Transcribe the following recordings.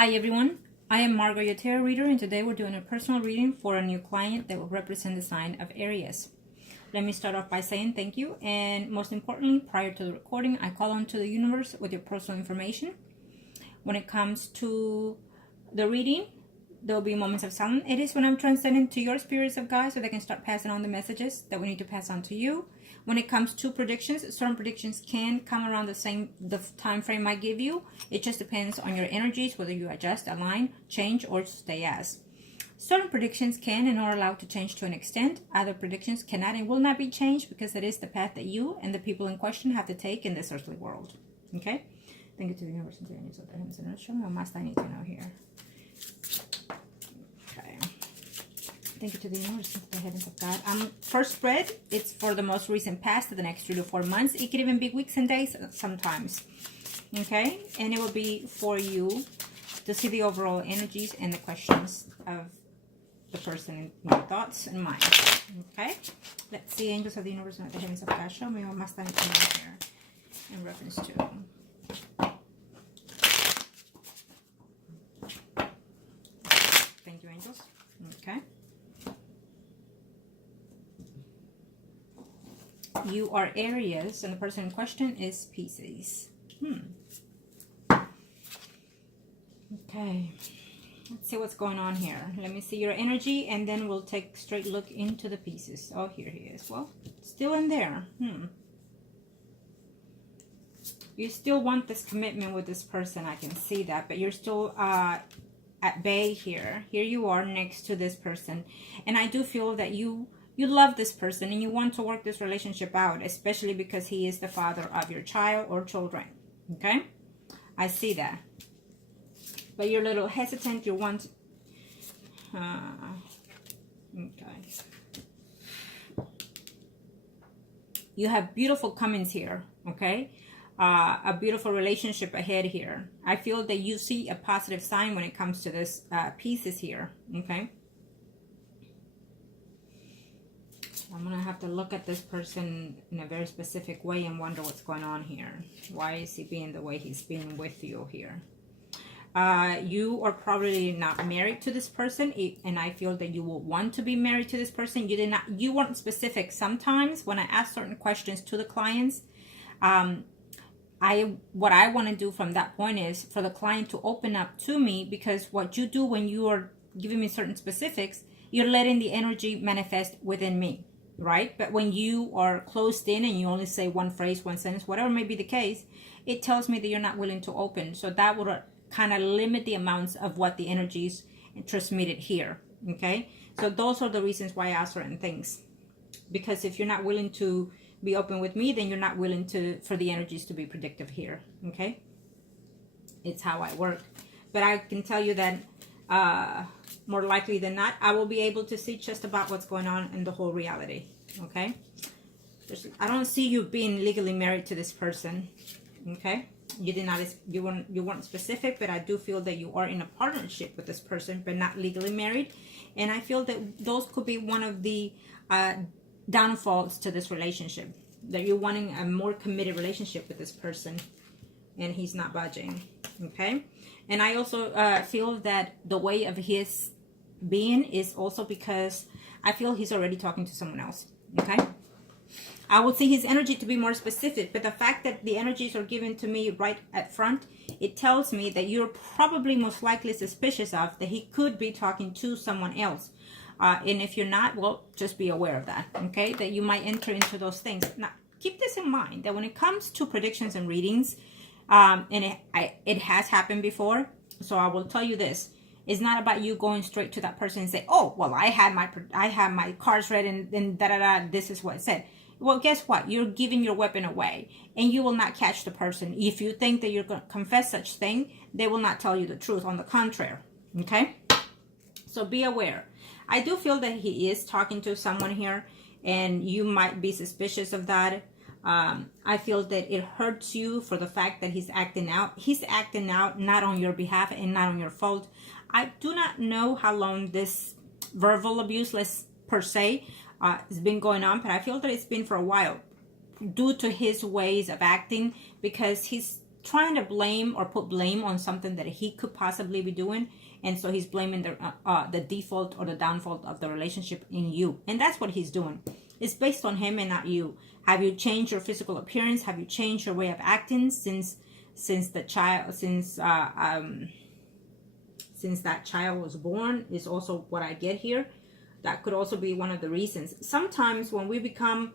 Hi everyone, I am Margourtarotreader and today we're doing a personal reading for a new client that will represent the sign of Aries. Let me start off by saying thank you, and most importantly, prior to the recording, I call on to the universe with your personal information. When it comes to the reading, there will be moments of silence. It is when I'm transcending to your spirits of God so they can start passing on the messages that we need to pass on to you. When it comes to predictions, certain predictions can come around the time frame I give you. It just depends on your energies, whether you adjust, align, change, or stay as. Certain predictions can and are allowed to change to an extent. Other predictions cannot and will not be changed because it is the path that you and the people in question have to take in this earthly world. Okay? Thank you to the universe and to the angels of the heavens and earth. Show me what must I need to know here. Okay. Thank you to the universe and to the heavens of God. First spread, it's for the most recent past, the next 3 to 4 months. It could even be weeks and days sometimes. Okay? And it will be for you to see the overall energies and the questions of the person in your thoughts and mind. Okay? Let's see, angels of the universe and the heavens of God. Show me what must I need to know here in reference to. Thank you, angels. Okay. You are Aries, and the person in question is Pisces. Okay. Let's see what's going on here. Let me see your energy, and then we'll take a straight look into the pieces. Oh, here he is. Well, still in there. You still want this commitment with this person. I can see that, but you're still at bay here. Here you are next to this person, and I do feel that you love this person and you want to work this relationship out, especially because he is the father of your child or children. Okay? I see that. But you're a little hesitant. You want... okay. You have beautiful comings here. Okay? A beautiful relationship ahead here. I feel that you see a positive sign when it comes to this pieces here. Okay? I'm going to have to look at this person in a very specific way and wonder what's going on here. Why is he being the way he's being with you here? You are probably not married to this person, and I feel that you will want to be married to this person. You weren't specific. Sometimes when I ask certain questions to the clients, what I want to do from that point is for the client to open up to me, because what you do when you are giving me certain specifics, you're letting the energy manifest within me. Right? But when you are closed in and you only say one phrase, one sentence, whatever may be the case, it tells me that you're not willing to open. So that would kind of limit the amounts of what the energies transmitted here. Okay? So those are the reasons why I ask certain things. Because if you're not willing to be open with me, then you're not willing for the energies to be predictive here. Okay? It's how I work. But I can tell you that more likely than not, I will be able to see just about what's going on in the whole reality. Okay? I don't see you being legally married to this person. Okay? You weren't specific, but I do feel that you are in a partnership with this person, but not legally married. And I feel that those could be one of the downfalls to this relationship. That you're wanting a more committed relationship with this person, and he's not budging. Okay? And I also feel that the way of his being is also because I feel he's already talking to someone else. Okay? I would see his energy to be more specific, but the fact that the energies are given to me right at front, it tells me that you're probably most likely suspicious of that he could be talking to someone else. And if you're not, well, just be aware of that. Okay? That you might enter into those things. Now, keep this in mind, that when it comes to predictions and readings, and it has happened before, so I will tell you this: it's not about you going straight to that person and say, "Oh, well, I had my cards read and da da da. This is what it said." Well, guess what? You're giving your weapon away, and you will not catch the person. If you think that you're going to confess such thing, they will not tell you the truth. On the contrary, okay? So be aware. I do feel that he is talking to someone here, and you might be suspicious of that. I feel that it hurts you for the fact that he's acting out. He's acting out not on your behalf and not on your fault. I do not know how long this verbal abuse, per se, has been going on, but I feel that it's been for a while due to his ways of acting, because he's trying to blame or put blame on something that he could possibly be doing. And so he's blaming the default or the downfall of the relationship in you. And that's what he's doing. It's based on him and not you. Have you changed your physical appearance? Have you changed your way of acting since that child was born? Is also what I get here. That could also be one of the reasons. Sometimes when we become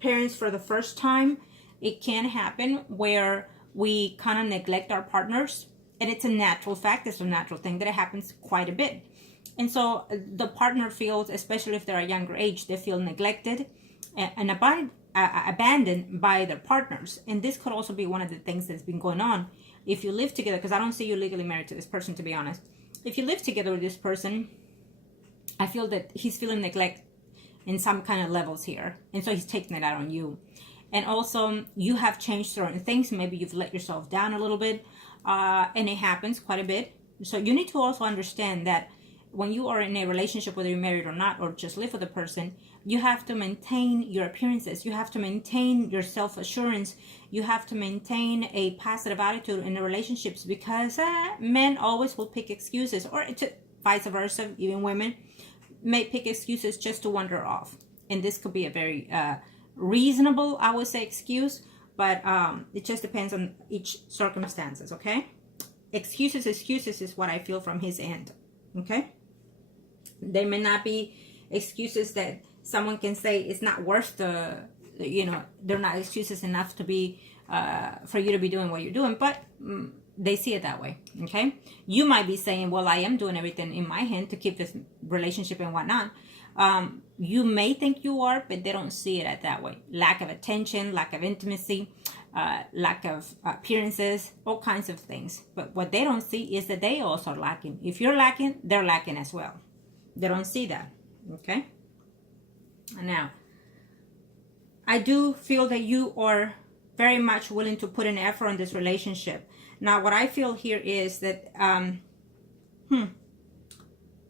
parents for the first time, it can happen where we kind of neglect our partners. And it's a natural fact. It's a natural thing that it happens quite a bit. And so the partner feels, especially if they're a younger age, they feel neglected and abandoned by their partners. And this could also be one of the things that's been going on. If you live together, because I don't see you legally married to this person, to be honest. If you live together with this person, I feel that he's feeling neglect in some kind of levels here. And so he's taking it out on you. And also, you have changed certain things. Maybe you've let yourself down a little bit. And it happens quite a bit. So you need to also understand that when you are in a relationship, whether you're married or not, or just live with a person, you have to maintain your appearances. You have to maintain your self-assurance. You have to maintain a positive attitude in the relationships, because men always will pick excuses, or vice versa. Even women may pick excuses just to wander off. And this could be a very reasonable, I would say, excuse, but it just depends on each circumstances, okay? Excuses is what I feel from his end, okay? They may not be excuses that someone can say it's not worth they're not excuses enough to be, for you to be doing what you're doing, but they see it that way, okay? You might be saying, well, I am doing everything in my hand to keep this relationship and whatnot. You may think you are, but they don't see it that way. Lack of attention, lack of intimacy, lack of appearances, all kinds of things. But what they don't see is that they also are lacking. If you're lacking, they're lacking as well. They don't see that, okay? Now, I do feel that you are very much willing to put an effort on this relationship. Now, what I feel here is that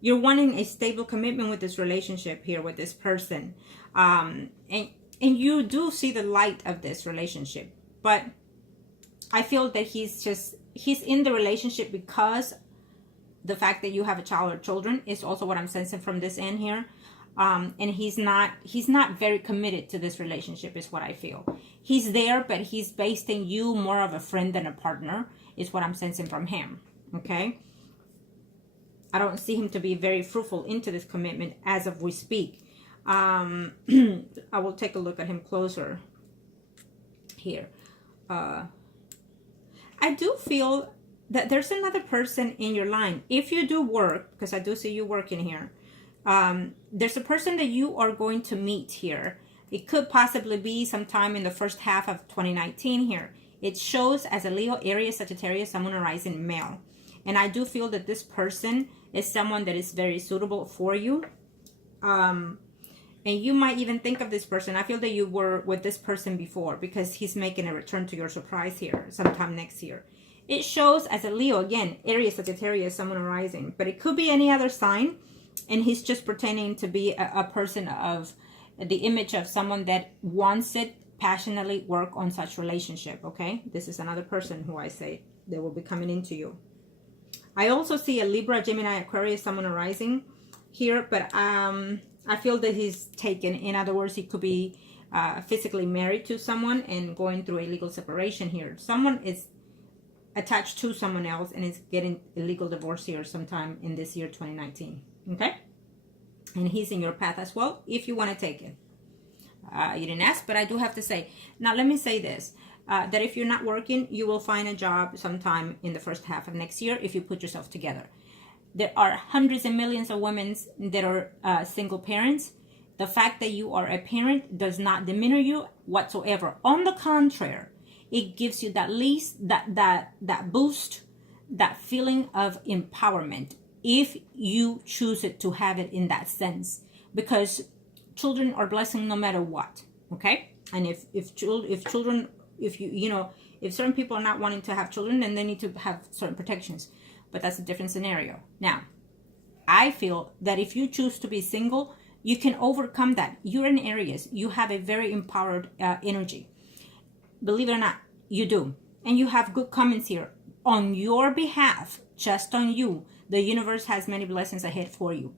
you're wanting a stable commitment with this relationship here with this person. And you do see the light of this relationship. But I feel that he's in the relationship because the fact that you have a child or children is also what I'm sensing from this end here. And he's not very committed to this relationship is what I feel. He's there, but he's basing you more of a friend than a partner is what I'm sensing from him, okay? I don't see him to be very fruitful into this commitment as of we speak. I will take a look at him closer here. I do feel that there's another person in your line. If you do work, because I do see you working here, there's a person that you are going to meet here. It could possibly be sometime in the first half of 2019 here. It shows as a Leo, Aries, Sagittarius, Sun, Moon, and Rising male. And I do feel that this person is someone that is very suitable for you. And you might even think of this person. I feel that you were with this person before because he's making a return to your surprise here sometime next year. It shows as a Leo, again, Aries, Sagittarius, Sun, Moon, and Rising. But it could be any other sign. And he's just pretending to be a person of the image of someone that wants it, passionately work on such relationship, okay? This is another person who I say they will be coming into you. I also see a Libra, Gemini, Aquarius, Sun, Moon, and Rising here, but I feel that he's taken. In other words, he could be physically married to someone and going through a legal separation here. Someone is attached to someone else and is getting a legal divorce here sometime in this year, 2019, okay? And he's in your path as well, if you want to take it. You didn't ask, but I do have to say. Now, let me say this. That if you're not working, you will find a job sometime in the first half of next year if you put yourself together. There are hundreds and millions of women that are single parents. The fact that you are a parent does not demean you whatsoever. On the contrary, it gives you that boost, that feeling of empowerment, if you choose it to have it in that sense, because children are blessing no matter what, okay? And if certain people are not wanting to have children, then they need to have certain protections, but that's a different scenario. Now, I feel that if you choose to be single, you can overcome that. You're in Aries. You have a very empowered energy. Believe it or not, you do. and you have good comments here on your behalf, just on you. The universe has many blessings ahead for you,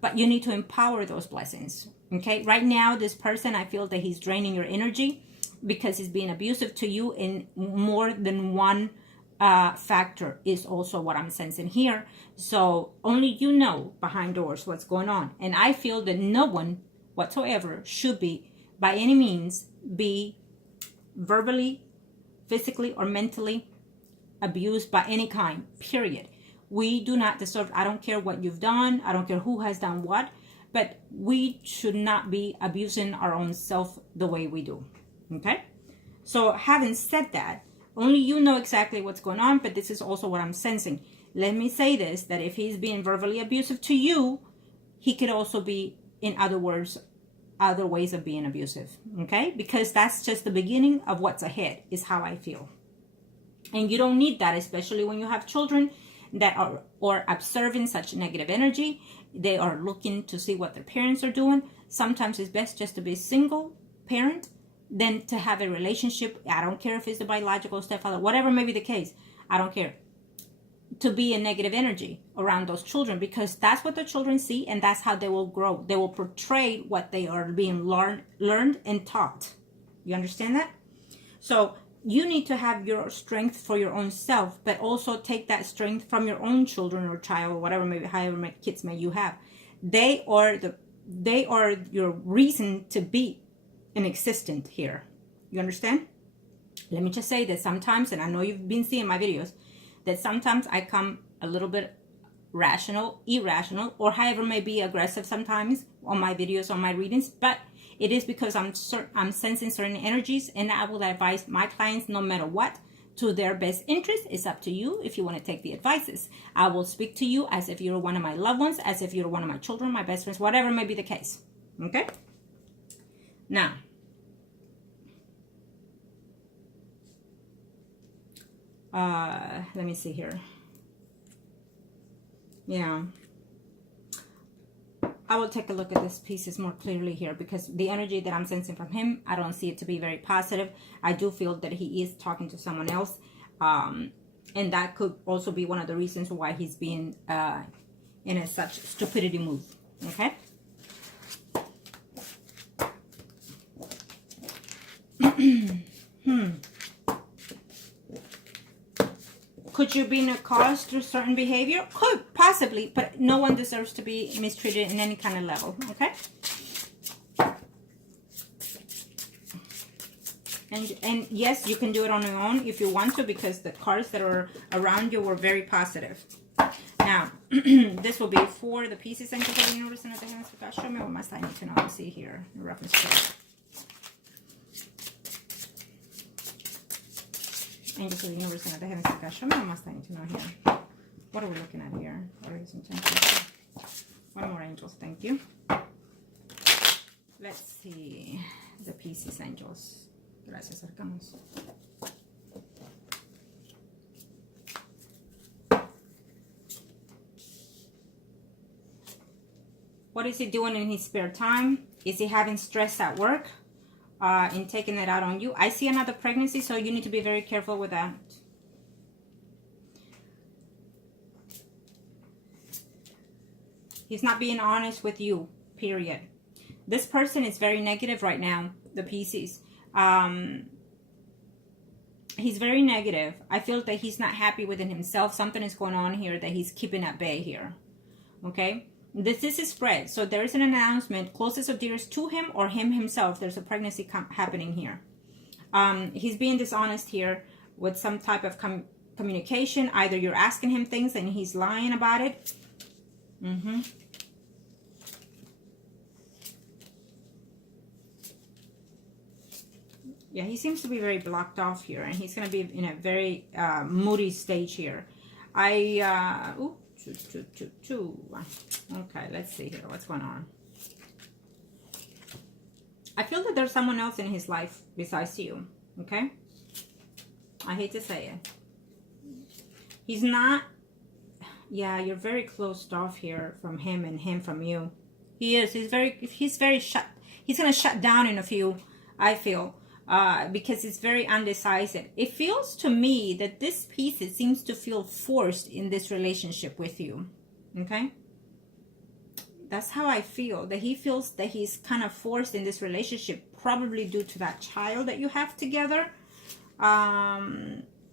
but you need to empower those blessings. Okay, right now this person, I feel that he's draining your energy because he's being abusive to you in more than one factor is also what I'm sensing here. So only you know behind doors what's going on, and I feel that no one whatsoever should be by any means be verbally, physically, or mentally abused by any kind, period. We do not deserve, I don't care what you've done, I don't care who has done what, but we should not be abusing our own self the way we do. Okay, so having said that, only you know exactly what's going on, but this is also what I'm sensing. Let me say this, that if he's being verbally abusive to you, he could also be, in other words, other ways of being abusive. Okay, because that's just the beginning of what's ahead, is how I feel. And you don't need that, especially when you have children that are or observing such negative energy. They are looking to see what their parents are doing. Sometimes it's best just to be single parent than to have a relationship. I don't care if it's the biological stepfather, whatever may be the case. I don't care. To be a negative energy around those children, because that's what the children see, and that's how they will grow. They will portray what they are being learned and taught. You understand that? So you need to have your strength for your own self, but also take that strength from your own children or child, or whatever, maybe however many kids may you have. They are your reason to be in existence here. You understand? Let me just say that sometimes, and I know you've been seeing my videos, that sometimes I come a little bit rational, irrational, or however may be aggressive sometimes on my videos, on my readings, but it is because I'm sensing certain energies, and I will advise my clients, no matter what, to their best interest. It's up to you if you want to take the advices. I will speak to you as if you're one of my loved ones, as if you're one of my children, my best friends, whatever may be the case. Okay? Now, let me see here. Yeah. I will take a look at this pieces more clearly here, because the energy that I'm sensing from him, I don't see it to be very positive. I do feel that he is talking to someone else. And that could also be one of the reasons why he's being in a such stupidity move. Okay? Could you be a cause through certain behavior? Could, possibly, but no one deserves to be mistreated in any kind of level, okay? And yes, you can do it on your own if you want to, because the cards that are around you were very positive. Now, this will be for the pieces and the universe and the hands. Show me what must I need to know to see here. The reference card. Angels of the universe and the heavens of God. Show me what must I need to know here. What are we looking at here? Aries intentions. One more, angels. Thank you. Let's see. The pieces, angels. Gracias, arcanos. What is he doing in his spare time? Is he having stress at work? In taking it out on you? I see another pregnancy, so you need to be very careful with that. He's not being honest with you, period. This person is very negative right now, the Pisces. He's very negative. I feel that he's not happy within himself. Something is going on here that he's keeping at bay here. Okay? This is spread. So there is an announcement, closest of dearest to him or him himself. There's a pregnancy happening here. He's being dishonest here with some type of communication. Either you're asking him things and he's lying about it. Yeah, he seems to be very blocked off here, and he's going to be in a very moody stage here. Okay, let's see here. What's going on? I feel that there's someone else in his life besides you. Okay? I hate to say it. He's not... Yeah, you're very closed off here from him and him from you. He is. He's very shut. He's going to shut down in a few, I feel. because it's very undecisive. It feels to me that this piece, it seems to feel forced in this relationship with you. Okay? That's how I feel, that he feels that he's kind of forced in this relationship, probably due to that child that you have together.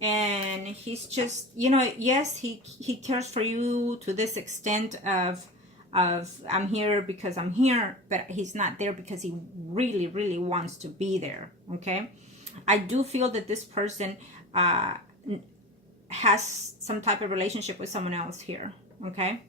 And he's just, you know, yes, he cares for you to this extent of I'm here because I'm here, but he's not there because he really, really wants to be there. Okay? I do feel that this person has some type of relationship with someone else here. Okay?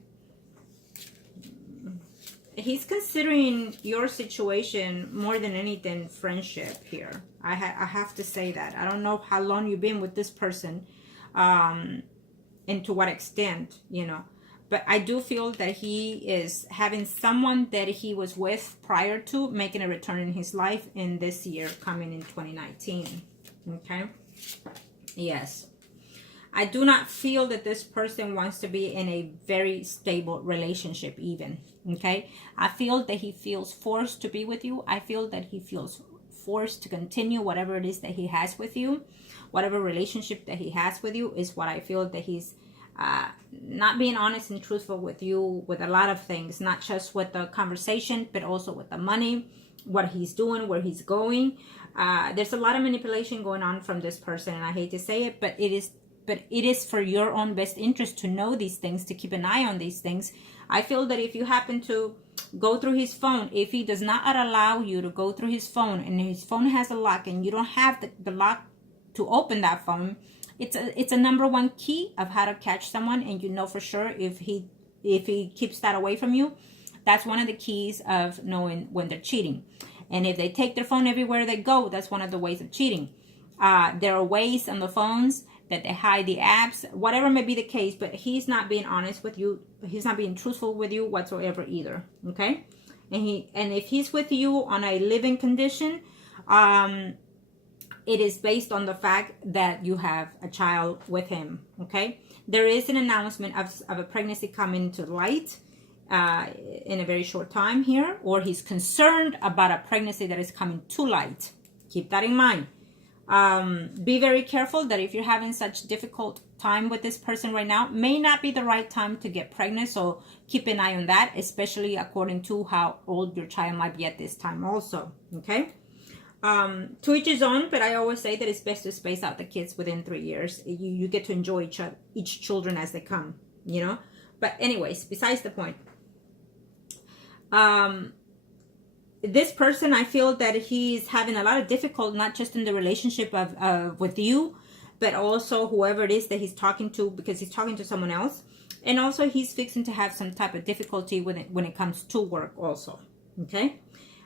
He's considering your situation more than anything friendship here. I have to say that. I don't know how long you've been with this person, and to what extent, you know. But I do feel that he is having someone that he was with prior to making a return in his life in this year coming in 2019. Okay? Yes. I do not feel that this person wants to be in a very stable relationship even. Okay? I feel that he feels forced to be with you. I feel that he feels forced to continue whatever it is that he has with you. Whatever relationship that he has with you is what I feel that he's not being honest and truthful with you with a lot of things. Not just with the conversation, but also with the money, what he's doing, where he's going. There's a lot of manipulation going on from this person, and I hate to say it, but it is for your own best interest to know these things, to keep an eye on these things. I feel that if you happen to go through his phone, if he does not allow you to go through his phone, and his phone has a lock and you don't have the lock to open that phone, it's a number one key of how to catch someone. And you know for sure if he keeps that away from you, that's one of the keys of knowing when they're cheating. And if they take their phone everywhere they go, that's one of the ways of cheating. There are ways on the phones that they hide the apps, whatever may be the case, but he's not being honest with you. He's not being truthful with you whatsoever either. Okay? And if he's with you on a living condition, it is based on the fact that you have a child with him. Okay? There is an announcement of a pregnancy coming to light in a very short time here, or he's concerned about a pregnancy that is coming to light. Keep that in mind. Be very careful that if you're having such difficult time with this person right now, may not be the right time to get pregnant. So keep an eye on that, especially according to how old your child might be at this time also. Okay? To each his own, but I always say that it's best to space out the kids within 3 years. You get to enjoy each children as they come, you know? But anyways, besides the point. This person, I feel that he's having a lot of difficulty, not just in the relationship of with you, but also whoever it is that he's talking to, because he's talking to someone else. And also he's fixing to have some type of difficulty when it comes to work also. Okay?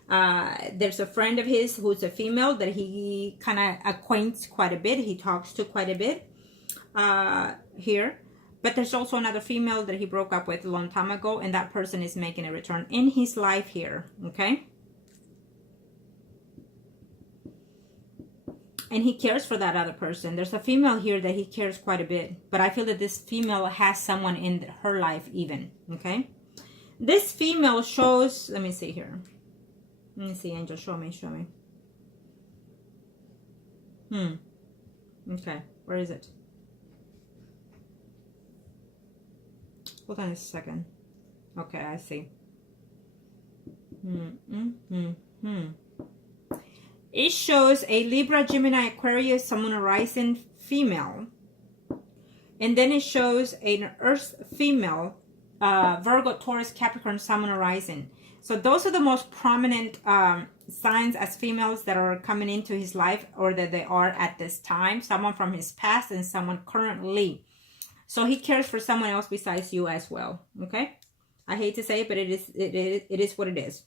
There's a friend of his who's a female that he kind of acquaints quite a bit. He talks to quite a bit here. But there's also another female that he broke up with a long time ago, and that person is making a return in his life here. Okay? And he cares for that other person. There's a female here that he cares quite a bit. But I feel that this female has someone in her life even. Okay? This female shows... Let me see here. Let me see, Angel. Show me. Okay. Where is it? Hold on a second. Okay, I see. It shows a Libra, Gemini, Aquarius, Sun, Moon, Rising female. And then it shows an Earth female, Virgo, Taurus, Capricorn, Sun, Moon, Rising. So those are the most prominent signs as females that are coming into his life, or that they are at this time. Someone from his past and someone currently. So he cares for someone else besides you as well. Okay? I hate to say it, but it is what it is.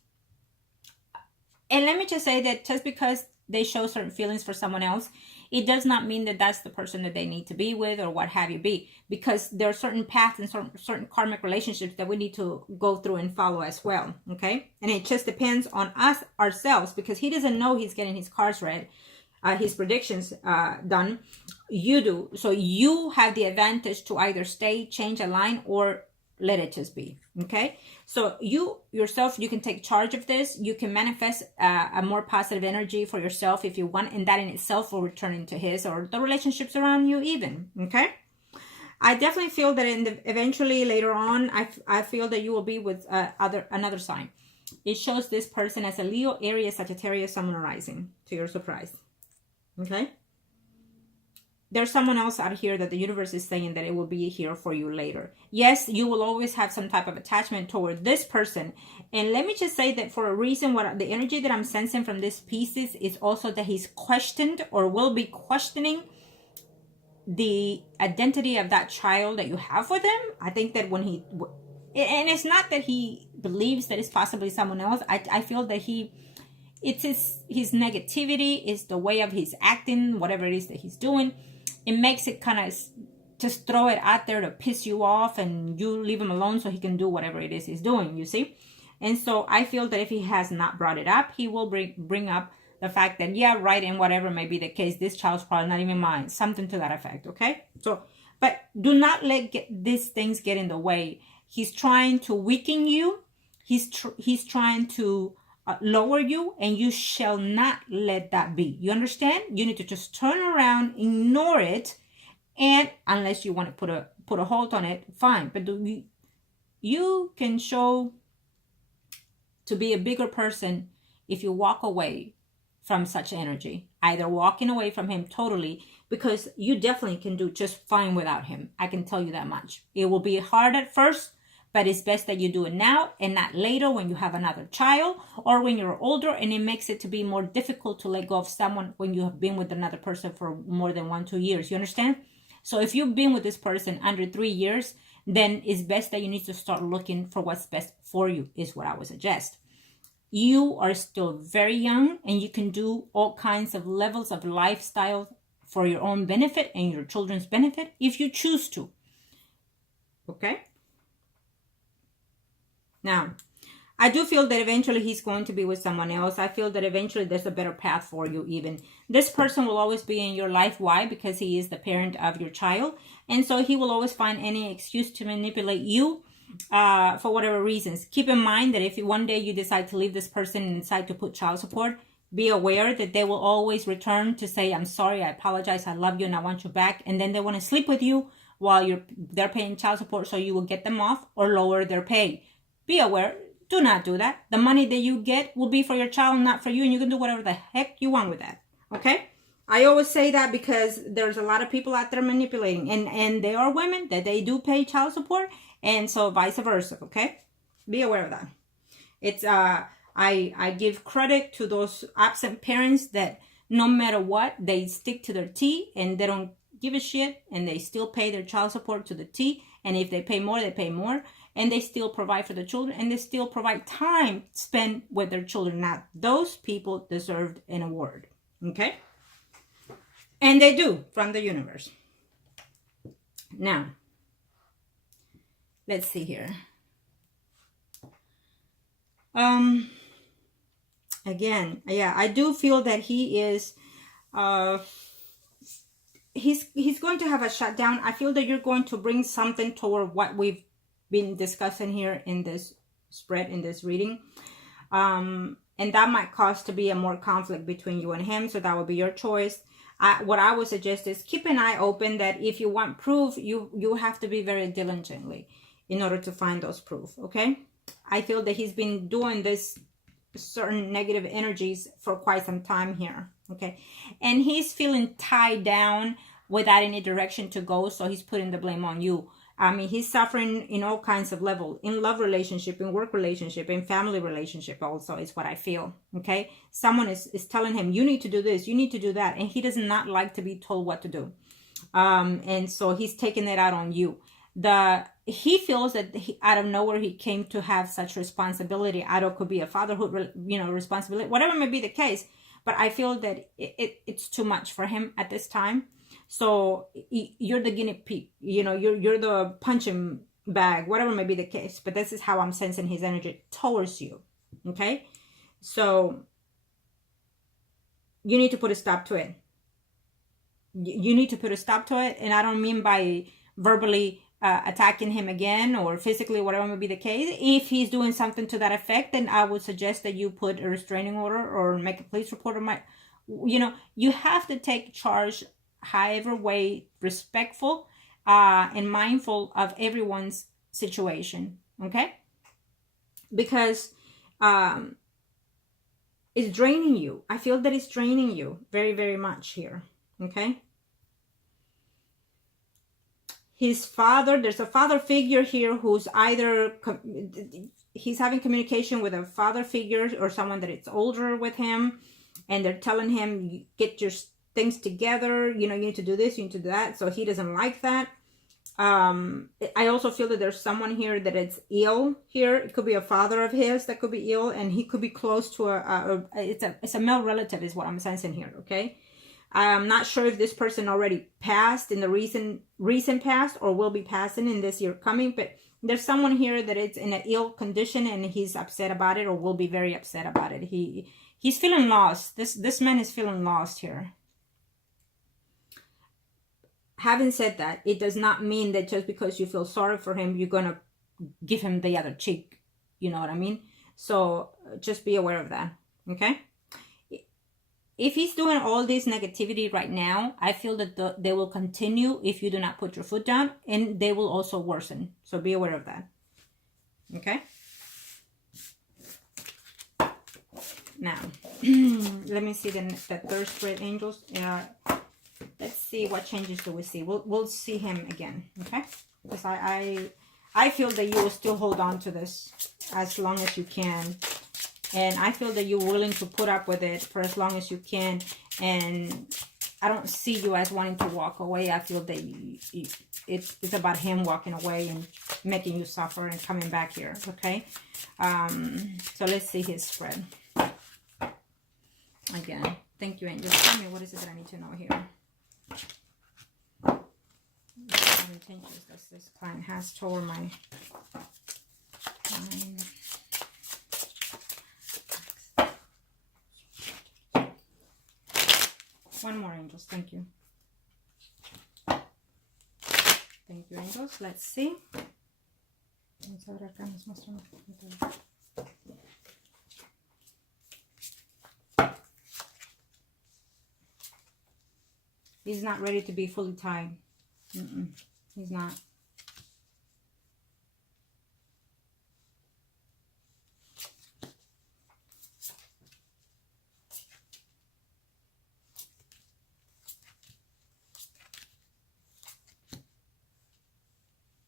And let me just say that just because they show certain feelings for someone else, it does not mean that that's the person that they need to be with or what have you be. Because there are certain paths and certain karmic relationships that we need to go through and follow as well. Okay? And it just depends on us ourselves, because he doesn't know he's getting his cards read, his predictions done. You do. So you have the advantage to either stay, change a line, or let it just be. Okay, so you yourself, you can take charge of this. You can manifest a more positive energy for yourself if you want, and that in itself will return into his or the relationships around you even. Okay, I definitely feel that eventually later on, I feel that you will be with another sign. It shows this person as a Leo, Aries, Sagittarius, Sun, Moon, Rising, to your surprise. Okay, there's someone else out here that the universe is saying that it will be here for you later. Yes, you will always have some type of attachment toward this person. And let me just say that for a reason, what the energy that I'm sensing from this pieces is also that he's questioned or will be questioning the identity of that child that you have with him. I think that when he, and it's not that he believes that it's possibly someone else. I feel that it's his negativity, is the way of his acting, whatever it is that he's doing. It makes it kind of just throw it out there to piss you off, and you leave him alone so he can do whatever it is he's doing, you see? And so I feel that if he has not brought it up, he will bring up the fact that, yeah, right, and whatever may be the case, this child's probably not even mine. Something to that effect, okay? So, but do not let these things get in the way. He's trying to weaken you. He's trying to lower you, and you shall not let that be. You understand? You need to just turn around, ignore it, and unless you want to put a halt on it, fine. But you can show to be a bigger person if you walk away from such energy, either walking away from him totally, because you definitely can do just fine without him. I can tell you that much. It will be hard at first, but it's best that you do it now and not later when you have another child or when you're older, and it makes it to be more difficult to let go of someone when you have been with another person for more than 1-2 years. You understand? So if you've been with this person under 3 years, then it's best that you need to start looking for what's best for you, is what I would suggest. You are still very young, and you can do all kinds of levels of lifestyle for your own benefit and your children's benefit if you choose to. Okay? Now, I do feel that eventually he's going to be with someone else. I feel that eventually there's a better path for you even. This person will always be in your life. Why? Because he is the parent of your child. And so he will always find any excuse to manipulate you for whatever reasons. Keep in mind that if one day you decide to leave this person and decide to put child support, be aware that they will always return to say, I'm sorry, I apologize, I love you, and I want you back. And then they want to sleep with you while they're paying child support, so you will get them off or lower their pay. Be aware. Do not do that. The money that you get will be for your child, not for you, and you can do whatever the heck you want with that. Okay? I always say that because there's a lot of people out there manipulating, and there are women that they do pay child support, and so vice versa. Okay? Be aware of that. It's I give credit to those absent parents that no matter what, they stick to their T and they don't give a shit, and they still pay their child support to the T. And if they pay more, they pay more. And they still provide for the children, and they still provide time spent with their children. Now, those people deserved an award. Okay? And they do, from the universe. Now, let's see here. Again, yeah, I do feel that he is he's going to have a shutdown. I feel that you're going to bring something toward what we've been discussing here in this spread, in this reading, and that might cause to be a more conflict between you and him. So that would be your choice. What I would suggest is keep an eye open, that if you want proof, you have to be very diligently in order to find those proof. Okay, I feel that he's been doing this certain negative energies for quite some time here. Okay, and he's feeling tied down without any direction to go, so he's putting the blame on you. I mean, he's suffering in all kinds of levels, in love relationship, in work relationship, in family relationship also, is what I feel. Okay, someone is telling him, you need to do this, you need to do that, and he does not like to be told what to do. And so he's taking it out on you. He feels that out of nowhere he came to have such responsibility. I don't, could be a fatherhood, responsibility, whatever may be the case. But I feel that it's too much for him at this time. So you're the guinea pig, you're the punching bag, whatever may be the case. But this is how I'm sensing his energy towards you. Okay, so you need to put a stop to it. You need to put a stop to it, and I don't mean by verbally attacking him again, or physically, whatever may be the case. If he's doing something to that effect, then I would suggest that you put a restraining order or make a police report. Or you have to take charge, however way respectful and mindful of everyone's situation, okay? Because it's draining you. I feel that it's draining you very, very much here, okay? His father, there's a father figure here who's either, he's having communication with a father figure or someone that is older with him, and they're telling him, get your things together, you need to do this, you need to do that. So he doesn't like that. I also feel that there's someone here that is ill here. It could be a father of his that could be ill, and he could be close to it's a male relative is what I'm sensing here, okay? I'm not sure if this person already passed in the recent past or will be passing in this year coming, but there's someone here that is in an ill condition and he's upset about it or will be very upset about it. He's feeling lost. This man is feeling lost here. Having said that, it does not mean that just because you feel sorry for him, you're going to give him the other cheek. You know what I mean? So just be aware of that, okay? If he's doing all this negativity right now, I feel that they will continue if you do not put your foot down, and they will also worsen. So be aware of that. Okay? Now, let me see the third spread, angels. Let's see what changes do we see. We'll see him again, okay? Because I feel that you will still hold on to this as long as you can. And I feel that you're willing to put up with it for as long as you can. And I don't see you as wanting to walk away. I feel that it's about him walking away and making you suffer and coming back here, okay? So let's see his spread. Again, thank you, angels. Tell me, what is it that I need to know here? What intentions does this client has toward my mind? One more, angels. Thank you. Thank you, angels. Let's see. He's not ready to be fully tied. He's not.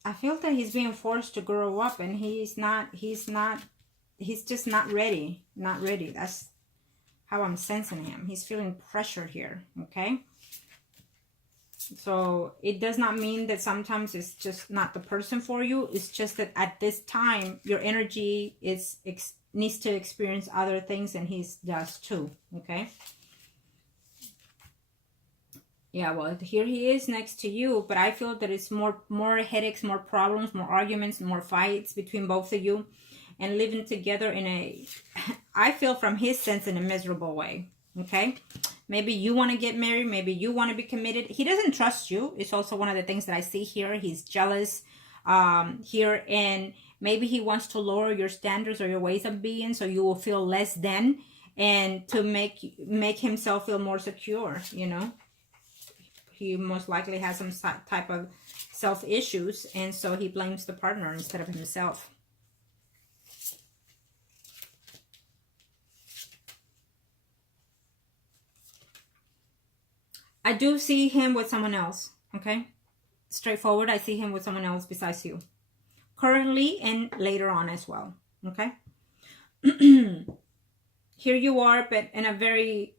I feel that he's being forced to grow up, and he's just not ready. Not ready. That's how I'm sensing him. He's feeling pressured here, okay? So it does not mean that sometimes it's just not the person for you. It's just that at this time, your energy needs to experience other things, and he does too, okay? Yeah, well, here he is next to you, but I feel that it's more headaches, more problems, more arguments, more fights between both of you, and living together in a, I feel from his sense, in a miserable way, okay? Maybe you want to get married, maybe you want to be committed. He doesn't trust you. It's also one of the things that I see here. He's jealous here, and maybe he wants to lower your standards or your ways of being so you will feel less than, and to make himself feel more secure, you know? He most likely has some type of self-issues, and so he blames the partner instead of himself. I do see him with someone else, okay? Straightforward, I see him with someone else besides you. Currently and later on as well, okay? Here you are, but in a very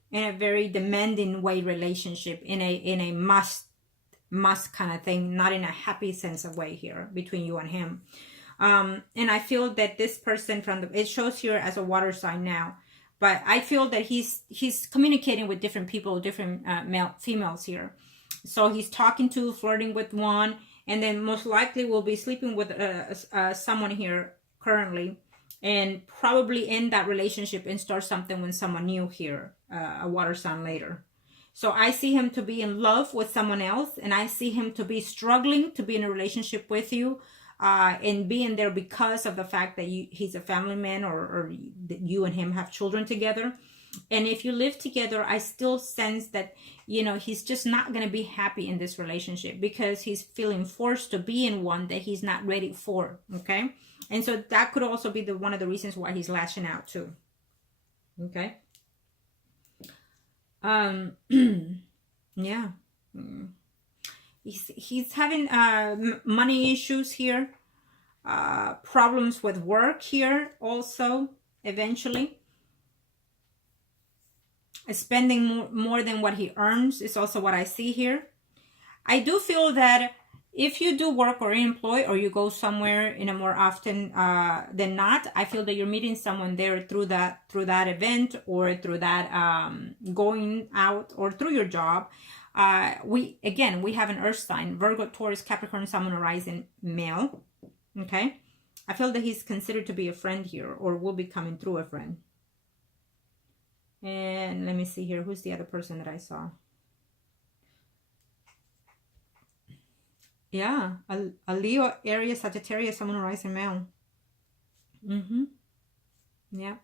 demanding way relationship, in a must kind of thing, not in a happy sense of way here between you and him. And I feel that this person it shows here as a water sign now, but I feel that he's communicating with different people, different females here. So he's flirting with one, and then most likely will be sleeping with someone here currently, and probably end that relationship and start something with someone new here, a water sign later. So I see him to be in love with someone else, and I see him to be struggling to be in a relationship with you, and being there because of the fact that he's a family man, or that you and him have children together. And if you live together, I still sense that, you know, he's just not going to be happy in this relationship because he's feeling forced to be in one that he's not ready for. Okay. And so that could also be one of the reasons why he's lashing out too. Okay. Yeah. He's having money issues here, problems with work here also, eventually. Spending more than what he earns is also what I see here. I do feel that if you do work or employ, or you go somewhere in a more often than not, I feel that you're meeting someone there through that event, or through that going out, or through your job. We have an earth sign: Virgo, Taurus, Capricorn, Sun, Moon, Rising, male. Okay, I feel that he's considered to be a friend here, or will be coming through a friend. And let me see here, who's the other person that I saw? Yeah, a Leo, Aries, Sagittarius, Sun, Moon, Rising, male. Yeah.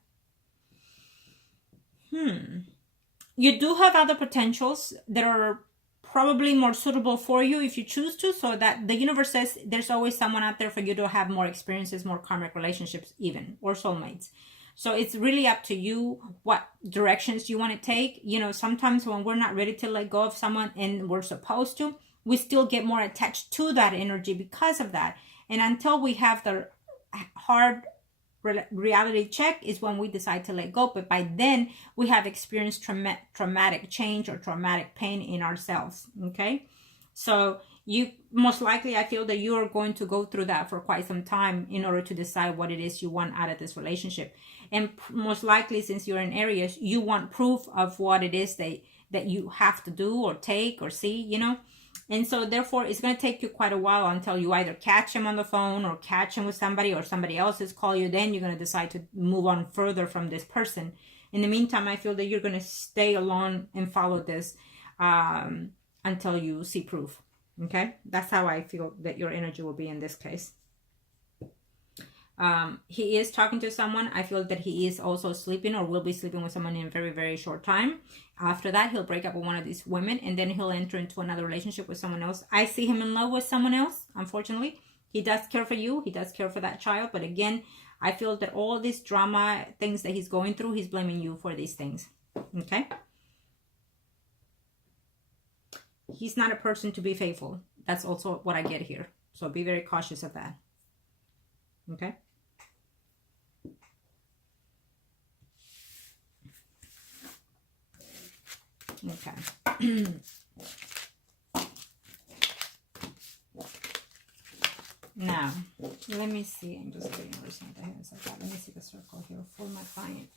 You do have other potentials that are probably more suitable for you if you choose to, so that the universe says there's always someone out there for you to have more experiences, more karmic relationships even, or soulmates. So it's really up to you what directions you want to take. You know, sometimes when we're not ready to let go of someone and we're supposed to, we still get more attached to that energy because of that. And until we have the hard reality check is when we decide to let go. But by then we have experienced traumatic change or traumatic pain in ourselves. Okay. So you most likely, I feel that you are going to go through that for quite some time in order to decide what it is you want out of this relationship. And most likely, since you're in Aries, you want proof of what it is that you have to do or take or see, you know. And so therefore, it's going to take you quite a while until you either catch him on the phone, or catch him with somebody, or somebody else is call you. Then you're going to decide to move on further from this person. In the meantime, I feel that you're going to stay alone and follow this until you see proof. Okay, that's how I feel that your energy will be in this case. He is talking to someone. I feel that he is also sleeping, or will be sleeping with someone in a very, very short time. After that, he'll break up with one of these women, and then he'll enter into another relationship with someone else. I see him in love with someone else, unfortunately. He does care for you. He does care for that child. But again, I feel that all these drama things that he's going through, he's blaming you for these things. Okay? He's not a person to be faithful. That's also what I get here. So be very cautious of that. Okay? Okay. Now, let me see. I'm just getting everything at the hands like that. Let me see the circle here for my client.